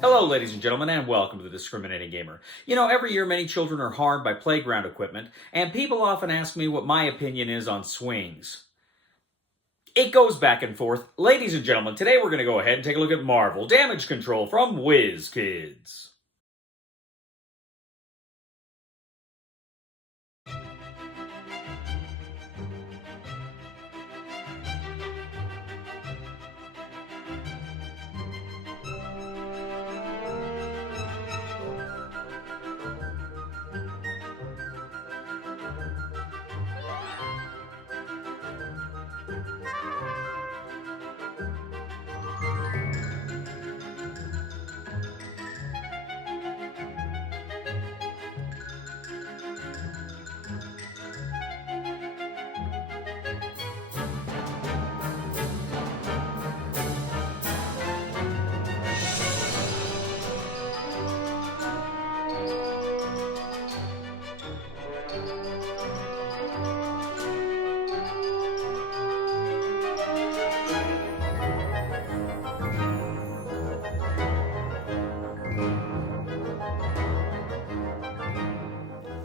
Hello, ladies and gentlemen, and welcome to the Discriminating Gamer. You know, every year many children are harmed by playground equipment, and people often ask me what my opinion is on swings. It goes back and forth. Ladies and gentlemen, today we're going to go ahead and take a look at Marvel Damage Control from WizKids.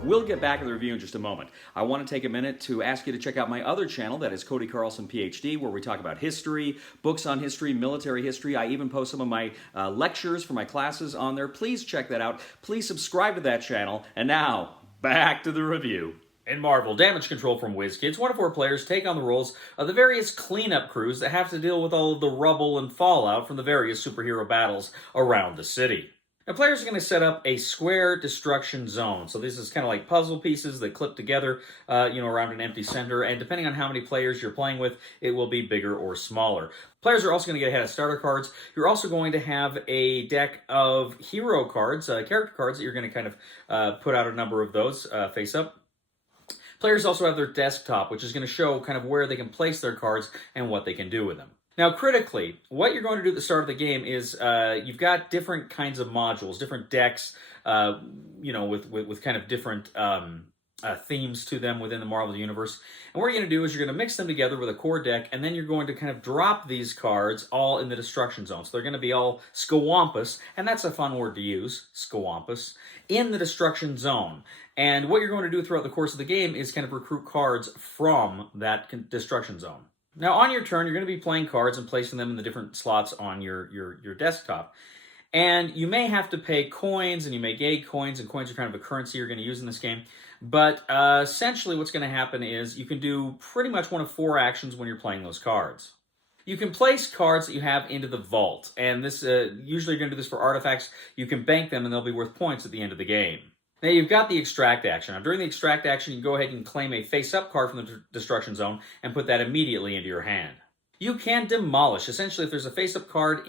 We'll get back to the review in just a moment. I want to take a minute to ask you to check out my other channel, that is Cody Carlson, PhD, where we talk about history, books on history, military history. I even post some of my lectures for my classes on there. Please check that out. Please subscribe to that channel. And now, back to the review. In Marvel Damage Control from WizKids, one of four players take on the roles of the various cleanup crews that have to deal with all of the rubble and fallout from the various superhero battles around the city. Now, players are going to set up a square destruction zone. So this is kind of like puzzle pieces that clip together, around an empty center. And depending on how many players you're playing with, it will be bigger or smaller. Players are also going to get ahead of starter cards. You're also going to have a deck of hero cards, character cards, that you're going to kind of put out a number of those face up. Players also have their desktop, which is going to show kind of where they can place their cards and what they can do with them. Now, critically, what you're going to do at the start of the game is you've got different kinds of modules, different decks, with kind of different themes to them within the Marvel Universe. And what you're going to do is you're going to mix them together with a core deck, and then you're going to kind of drop these cards all in the destruction zone. So they're going to be all scawampus, and that's a fun word to use, scawampus, in the destruction zone. And what you're going to do throughout the course of the game is kind of recruit cards from that destruction zone. Now, on your turn, you're going to be playing cards and placing them in the different slots on your desktop. And you may have to pay coins, and you may gain coins, and coins are kind of a currency you're going to use in this game. But essentially what's going to happen is you can do pretty much one of four actions when you're playing those cards. You can place cards that you have into the vault, and this usually you're going to do this for artifacts. You can bank them, and they'll be worth points at the end of the game. Now, you've got the extract action. Now, during the extract action, you go ahead and claim a face-up card from the destruction zone and put that immediately into your hand. You can demolish. Essentially, if there's a face-up card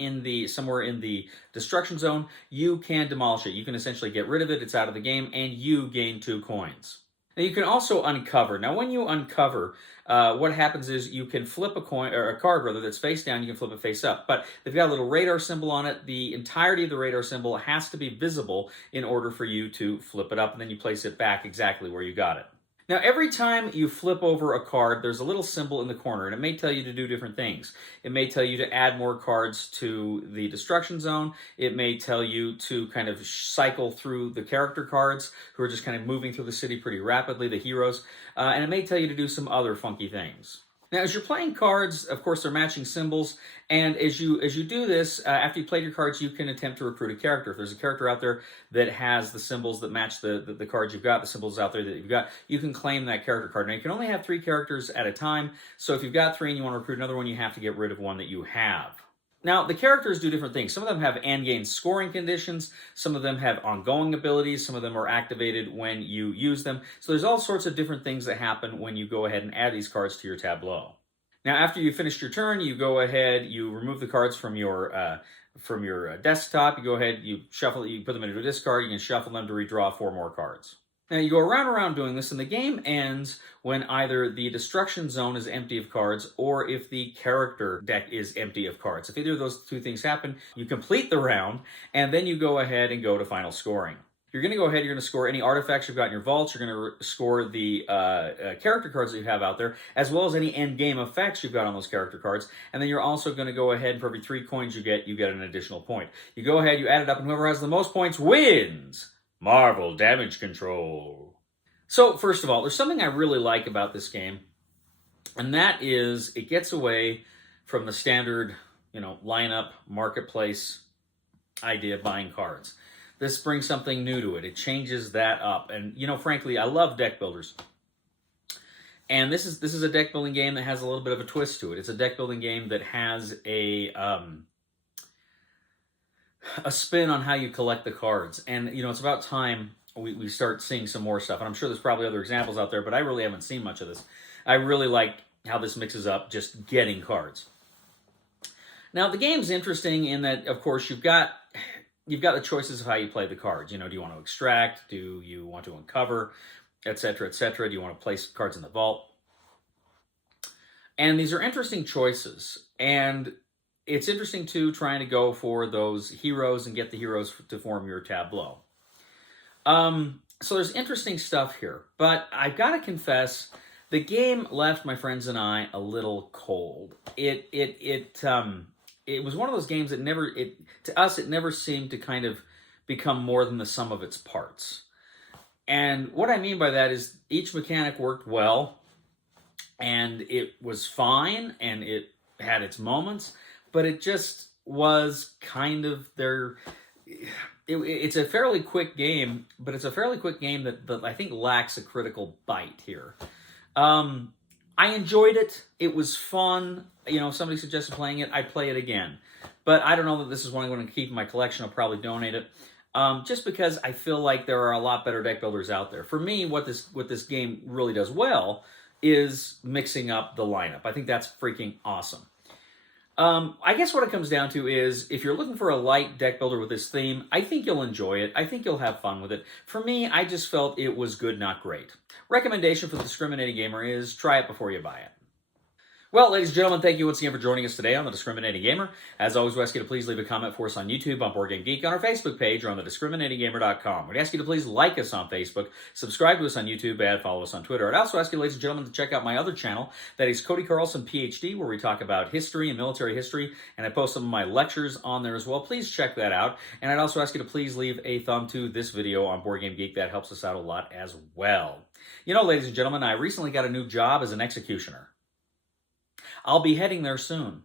somewhere in the destruction zone, you can demolish it. You can essentially get rid of it. It's out of the game, and you gain 2 coins. Now, you can also uncover. Now, when you uncover, what happens is you can flip a coin, or a card rather, that's face down. You can flip it face up. But they've got a little radar symbol on it. The entirety of the radar symbol has to be visible in order for you to flip it up, and then you place it back exactly where you got it. Now, every time you flip over a card, there's a little symbol in the corner, and it may tell you to do different things. It may tell you to add more cards to the destruction zone. It may tell you to kind of cycle through the character cards, who are just kind of moving through the city pretty rapidly, the heroes. And it may tell you to do some other funky things. Now, as you're playing cards, of course, they're matching symbols, and as you do this, after you played your cards, you can attempt to recruit a character. If there's a character out there that has the symbols that match the cards you've got, the symbols out there that you've got, you can claim that character card. Now, you can only have 3 characters at a time, so if you've got 3 and you want to recruit another one, you have to get rid of one that you have. Now, the characters do different things. Some of them have endgame scoring conditions. Some of them have ongoing abilities. Some of them are activated when you use them. So there's all sorts of different things that happen when you go ahead and add these cards to your tableau. Now, after you finished your turn, you go ahead, you remove the cards from your desktop. You go ahead, you shuffle, you put them into a discard. You can shuffle them to redraw 4 more cards. Now, you go around and around doing this, and the game ends when either the destruction zone is empty of cards or if the character deck is empty of cards. If either of those 2 things happen, you complete the round, and then you go ahead and go to final scoring. you're going to go ahead, you're going to score any artifacts you've got in your vaults, you're going to score the character cards that you have out there, as well as any end game effects you've got on those character cards, and then you're also going to go ahead, for every 3 coins you get an additional point. You go ahead, you add it up, and whoever has the most points wins! Marvel Damage Control. So, first of all, there's something I really like about this game, and that is it gets away from the standard, lineup, marketplace idea of buying cards. This brings something new to it. It changes that up. And, frankly, I love deck builders. And this is a deck building game that has a little bit of a twist to it. It's a deck building game that has a spin on how you collect the cards. And, it's about time we start seeing some more stuff. And I'm sure there's probably other examples out there, but I really haven't seen much of this. I really like how this mixes up just getting cards. Now, the game's interesting in that, of course, you've got the choices of how you play the cards. Do you want to extract? Do you want to uncover? Etc., etc. Do you want to place cards in the vault? And these are interesting choices. And it's interesting, too, trying to go for those heroes and get the heroes to form your tableau. So there's interesting stuff here, but I've got to confess, the game left my friends and I a little cold. It was one of those games that to us, it never seemed to kind of become more than the sum of its parts. And what I mean by that is each mechanic worked well, and it was fine, and it had its moments, but it just was kind of it's a fairly quick game, but it's a fairly quick game that I think lacks a critical bite here. I enjoyed it. It was fun. If somebody suggested playing it, I'd play it again. But I don't know that this is one I'm going to keep in my collection. I'll probably donate it. Just because I feel like there are a lot better deck builders out there. For me, what this game really does well is mixing up the lineup. I think that's freaking awesome. I guess what it comes down to is, if you're looking for a light deck builder with this theme, I think you'll enjoy it. I think you'll have fun with it. For me, I just felt it was good, not great. Recommendation for the discriminating gamer is try it before you buy it. Well, ladies and gentlemen, thank you once again for joining us today on The Discriminating Gamer. As always, we ask you to please leave a comment for us on YouTube, on Board Game Geek, on our Facebook page, or on thediscriminatinggamer.com. We'd ask you to please like us on Facebook, subscribe to us on YouTube, and follow us on Twitter. I'd also ask you, ladies and gentlemen, to check out my other channel, that is Cody Carlson, PhD, where we talk about history and military history, and I post some of my lectures on there as well. Please check that out. And I'd also ask you to please leave a thumb to this video on Board Game Geek. That helps us out a lot as well. Ladies and gentlemen, I recently got a new job as an executioner. I'll be heading there soon.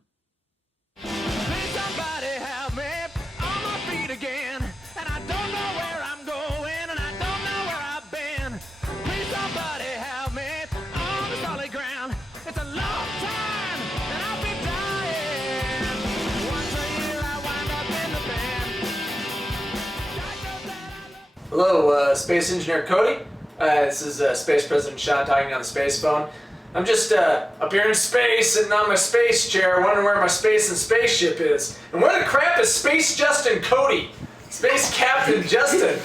Please somebody help me on my feet again, and I don't know where I'm going, and I don't know where I've been. Please somebody help me on the solid ground. It's a long time, and I'll be dying. Once a year I wind up in the band. Hello, Space Engineer Cody. This is Space President Sean talking on the space phone. I'm just up here in space, sitting on my space chair, wondering where my space and spaceship is. And where the crap is Space Justin Cody? Space Captain Justin.